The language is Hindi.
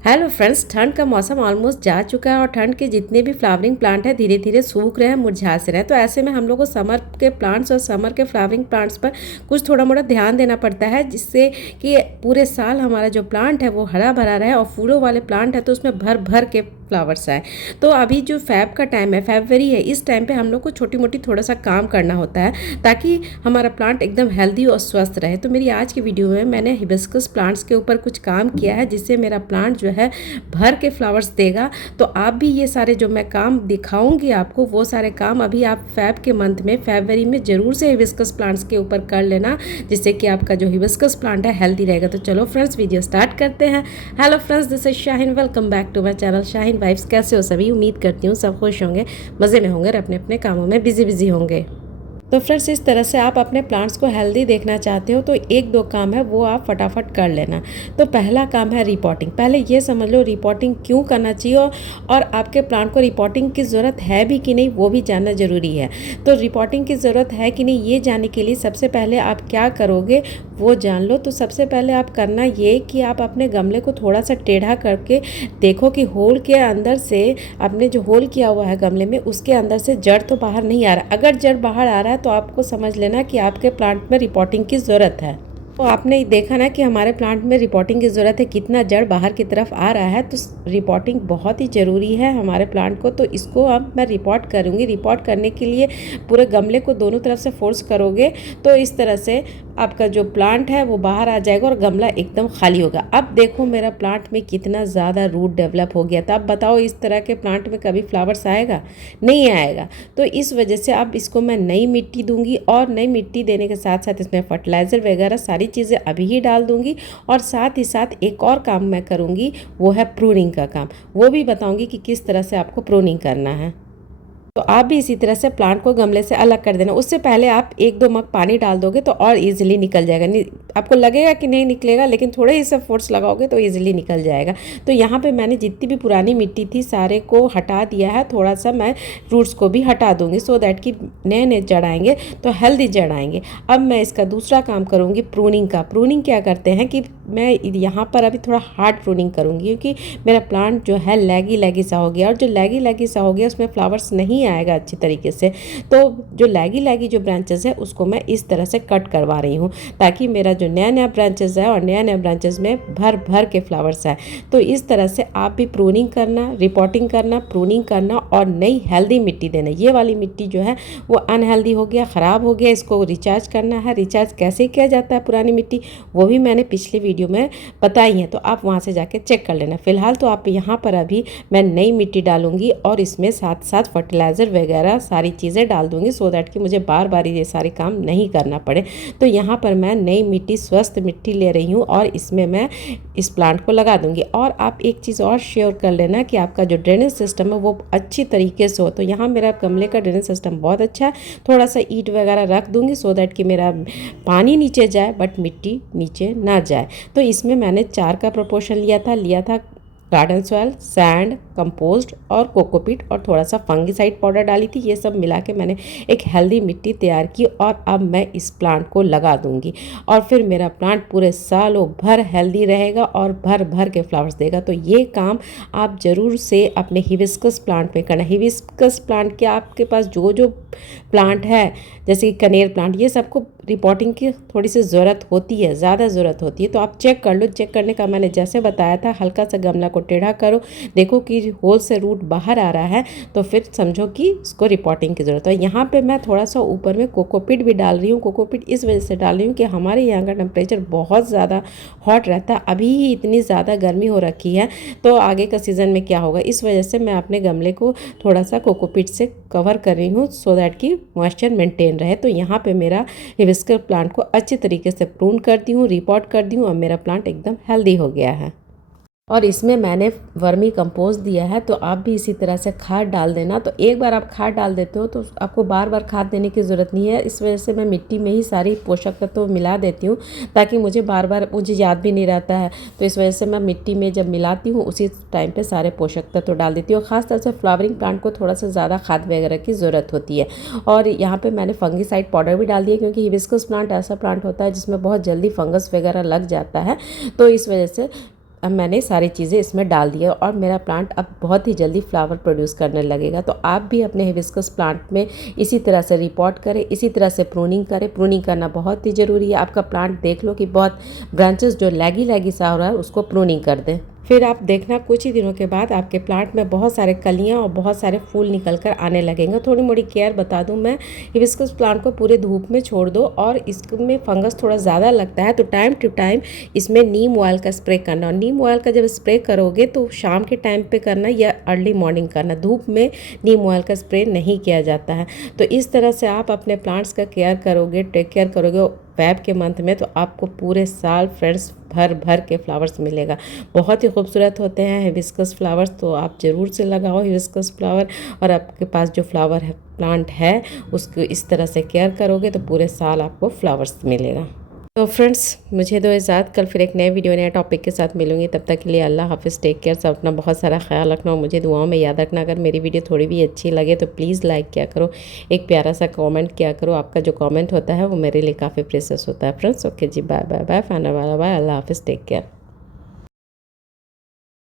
हेलो फ्रेंड्स, ठंड का मौसम ऑलमोस्ट जा चुका है और ठंड के जितने भी फ्लावरिंग प्लांट हैं धीरे धीरे सूख रहे हैं, मुरझा से रहे हैं। तो ऐसे में हम लोग को समर के प्लांट्स और समर के फ्लावरिंग प्लांट्स पर कुछ थोड़ा मोड़ा ध्यान देना पड़ता है, जिससे कि पूरे साल हमारा जो प्लांट है वो हरा भरा रहे। और फूलों वाले प्लांट है तो उसमें भर भर के फ्लावर्स आए। तो अभी जो फेब का टाइम है, फरवरी है, इस टाइम पे हम लोग को छोटी मोटी थोड़ा सा काम करना होता है ताकि हमारा प्लांट एकदम हेल्दी और स्वस्थ रहे। तो मेरी आज की वीडियो में मैंने हिबिस्कस प्लांट्स के ऊपर कुछ काम किया है, जिससे मेरा प्लांट जो है भर के फ्लावर्स देगा। तो आप भी ये सारे जो मैं काम दिखाऊंगी आपको, वो सारे काम अभी आप फेब के मंथ में, फरवरी में ज़रूर से हिबिस्कस प्लांट्स के ऊपर कर लेना, जिससे कि आपका जो हिबिस्कस प्लांट है हेल्दी रहेगा। तो चलो फ्रेंड्स, वीडियो स्टार्ट करते हैं। Hello friends, this is Shahin, welcome back to my channel Shahin vibes. कैसे हो सभी? उम्मीद करती हूँ सब खुश होंगे, मज़े में होंगे और अपने अपने कामों में बिजी होंगे। तो फ्रेंड्स, इस तरह से आप अपने प्लांट्स को हेल्दी देखना चाहते हो तो एक दो काम है वो आप फटाफट कर लेना। तो पहला काम है रिपोर्टिंग। पहले ये समझ लो रिपोर्टिंग क्यों करना चाहिए और आपके प्लांट को रिपोर्टिंग की ज़रूरत है भी कि नहीं वो भी जानना ज़रूरी है। तो रिपोर्टिंग की ज़रूरत है कि नहीं ये जानने के लिए सबसे पहले आप क्या करोगे वो जान लो। तो सबसे पहले आप करना ये कि आप अपने गमले को थोड़ा सा टेढ़ा करके देखो कि होल के अंदर से, आपने जो होल किया हुआ है गमले में, उसके अंदर से जड़ तो बाहर नहीं आ रहा। अगर जड़ बाहर आ रहा है तो आपको समझ लेना कि आपके प्लांट में रिपोर्टिंग की ज़रूरत है। तो आपने देखा ना कि हमारे प्लांट में रिपोर्टिंग की ज़रूरत है, कितना जड़ बाहर की तरफ आ रहा है। तो रिपोर्टिंग बहुत ही ज़रूरी है हमारे प्लांट को। तो इसको अब मैं रिपोर्ट करूँगी। रिपोर्ट करने के लिए पूरे गमले को दोनों तरफ से फोर्स करोगे तो इस तरह से आपका जो प्लांट है वो बाहर आ जाएगा और गमला एकदम खाली होगा। अब देखो मेरा प्लांट में कितना ज़्यादा रूट डेवलप हो गया था। अब बताओ इस तरह के प्लांट में कभी फ्लावर्स आएगा? नहीं आएगा। तो इस वजह से अब इसको मैं नई मिट्टी दूंगी और नई मिट्टी देने के साथ साथ इसमें फर्टिलाइज़र वगैरह सारी चीज़ें अभी ही डाल दूंगी। और साथ ही साथ एक और काम मैं करूंगी, वो है प्रूनिंग का काम। वो भी बताऊंगी कि किस तरह से आपको प्रूनिंग करना है। तो आप भी इसी तरह से प्लांट को गमले से अलग कर देना। उससे पहले आप एक दो मग पानी डाल दोगे तो और इजीली निकल जाएगा। नहीं, आपको लगेगा कि नहीं निकलेगा, लेकिन थोड़े ही से फोर्स लगाओगे तो इजीली निकल जाएगा। तो यहाँ पे मैंने जितनी भी पुरानी मिट्टी थी सारे को हटा दिया है। थोड़ा सा मैं रूट्स को भी हटा दूंगी सो दैट कि नए नए जड़ आएंगे तो हेल्दी जड़ आएंगे। अब मैं इसका दूसरा काम करूँगी प्रूनिंग का। प्रूनिंग क्या करते हैं कि मैं यहाँ पर अभी थोड़ा हार्ड प्रूनिंग करूँगी, क्योंकि मेरा प्लांट जो है लैगी लैगी सा हो गया, और जो लैगी लैगी सा हो गया उसमें फ्लावर्स नहीं आएगा अच्छी तरीके से। तो जो लैगी लैगी जो ब्रांचेस है उसको मैं इस तरह से कट करवा रही हूँ, ताकि मेरा जो नया नया ब्रांचेस है और नया नया ब्रांचेस में भर भर के फ्लावर्स आए। तो इस तरह से आप भी प्रूनिंग करना, रिपोर्टिंग करना, प्रूनिंग करना और नई हेल्दी मिट्टी देना। ये वाली मिट्टी जो है वो अनहेल्दी हो गया, ख़राब हो गया, इसको रिचार्ज करना है। रिचार्ज कैसे किया जाता है पुरानी मिट्टी, वो भी मैंने पिछले वीडियो में बताई है, तो आप वहाँ से जाके चेक कर लेना। फिलहाल तो आप यहाँ पर अभी मैं नई मिट्टी डालूंगी और इसमें साथ साथ फर्टिलाइज़र वगैरह सारी चीज़ें डाल दूंगी, सो दैट कि मुझे बार बार ये सारे काम नहीं करना पड़े। तो यहाँ पर मैं नई मिट्टी, स्वस्थ मिट्टी ले रही हूँ और इसमें मैं इस प्लांट को लगा दूंगी। और आप एक चीज़ और श्योर कर लेना कि आपका जो ड्रेनेज सिस्टम है वो अच्छी तरीके से हो। तो यहाँ मेरा गमले का ड्रेनेज सिस्टम बहुत अच्छा है। थोड़ा सा ईंट वगैरह रख दूंगी सो दैट कि मेरा पानी नीचे जाए बट मिट्टी नीचे ना जाए। तो इसमें मैंने 4 का प्रोपोर्शन लिया था गार्डन सॉइल, सैंड, कंपोस्ट और कोकोपीट और थोड़ा सा फंगीसाइड पाउडर डाली थी। ये सब मिला के मैंने एक हेल्दी मिट्टी तैयार की और अब मैं इस प्लांट को लगा दूंगी और फिर मेरा प्लांट पूरे सालों भर हेल्दी रहेगा और भर भर के फ्लावर्स देगा। तो ये काम आप ज़रूर से अपने हिबिस्कस प्लांट में करना। हिबिस्कस प्लांट के आपके पास जो जो प्लांट है, जैसे कि कनेर प्लांट, ये सबको रिपोर्टिंग की थोड़ी सी ज़रूरत होती है, ज़्यादा ज़रूरत होती है। तो आप चेक कर लो। चेक करने का मैंने जैसे बताया था, हल्का सा गमला को टेढ़ा करो, देखो कि होल से रूट बाहर आ रहा है तो फिर समझो कि इसको रिपोर्टिंग की ज़रूरत है। यहाँ पे मैं थोड़ा सा ऊपर में कोकोपीट भी डाल रही हूँ। कोकोपीट इस वजह से डाल रही हूँ कि हमारे यहाँ का टेम्परेचर बहुत ज़्यादा हॉट रहता है। अभी ही इतनी ज़्यादा गर्मी हो रखी है, तो आगे का सीज़न में क्या होगा, इस वजह से मैं अपने गमले को थोड़ा सा कोकोपीट से कवर कर रही हूँ सो दैट कि मॉइस्चर मेंटेन रहे। तो यहाँ पे मेरा हिबिस्कस प्लांट को अच्छी तरीके से प्रून करती हूँ, रिपोर्ट करती हूँ और मेरा प्लांट एकदम हेल्दी हो गया है। और इसमें मैंने वर्मी कंपोस्ट दिया है, तो आप भी इसी तरह से खाद डाल देना। तो एक बार आप खाद डाल देते हो तो आपको बार बार खाद देने की ज़रूरत नहीं है। इस वजह से मैं मिट्टी में ही सारी पोषक तत्व मिला देती हूँ, ताकि मुझे बार बार मुझे याद भी नहीं रहता है। तो इस वजह से मैं मिट्टी में जब मिलाती हूँ उसी टाइम पर सारे पोषक तत्व डाल देती हूँ। ख़ासतौर से फ्लावरिंग प्लांट को थोड़ा सा ज़्यादा खाद वगैरह की ज़रूरत होती है। और यहाँ पर मैंने फंगीसाइड पाउडर भी डाल दिया, क्योंकि हिबिस्कस प्लांट ऐसा प्लांट होता है जिसमें बहुत जल्दी फंगस वगैरह लग जाता है। तो इस वजह से अब मैंने सारी चीज़ें इसमें डाल दी है और मेरा प्लांट अब बहुत ही जल्दी फ्लावर प्रोड्यूस करने लगेगा। तो आप भी अपने हिबिस्कस प्लांट में इसी तरह से रिपोर्ट करें, इसी तरह से प्रूनिंग करें। प्रूनिंग करना बहुत ही ज़रूरी है। आपका प्लांट देख लो कि बहुत ब्रांचेस जो लैगी सा हो रहा है उसको प्रूनिंग कर दें। फिर आप देखना कुछ ही दिनों के बाद आपके प्लांट में बहुत सारे कलियां और बहुत सारे फूल निकल कर आने लगेंगे। थोड़ी मोड़ी केयर बता दूं मैं, हिबिस्कस प्लांट को पूरे धूप में छोड़ दो और इसमें फंगस थोड़ा ज़्यादा लगता है तो टाइम टू टाइम इसमें नीम ऑयल का स्प्रे करना। और नीम ऑयल का जब स्प्रे करोगे तो शाम के टाइम पे करना या अर्ली मॉर्निंग करना, धूप में नीम ऑयल का स्प्रे नहीं किया जाता है। तो इस तरह से आप अपने प्लांट्स का केयर करोगे, टेक केयर करोगे फेब के मंथ में, तो आपको पूरे साल फ्रेंड्स भर भर के फ्लावर्स मिलेगा। बहुत ही खूबसूरत होते हैं हिबिस्कस फ्लावर्स, तो आप ज़रूर से लगाओ हिबिस्कस फ्लावर। और आपके पास जो फ्लावर है प्लांट है उसको इस तरह से केयर करोगे तो पूरे साल आपको फ्लावर्स मिलेगा। तो फ्रेंड्स मुझे दो इजाज़त, कल फिर एक नए वीडियो नए टॉपिक के साथ मिलूंगी। तब तक के लिए अल्लाह हाफिज़, टेक केयर, सब अपना बहुत सारा ख्याल रखना और मुझे दुआओं में याद रखना। अगर मेरी वीडियो थोड़ी भी अच्छी लगे तो प्लीज़ लाइक किया करो, एक प्यारा सा कमेंट किया करो। आपका जो कमेंट होता है वो मेरे लिए काफ़ी प्रेशियस होता है फ्रेंड्स। ओके जी, bye bye bye, final bye bye, अल्लाह हाफिज़, टेक केयर।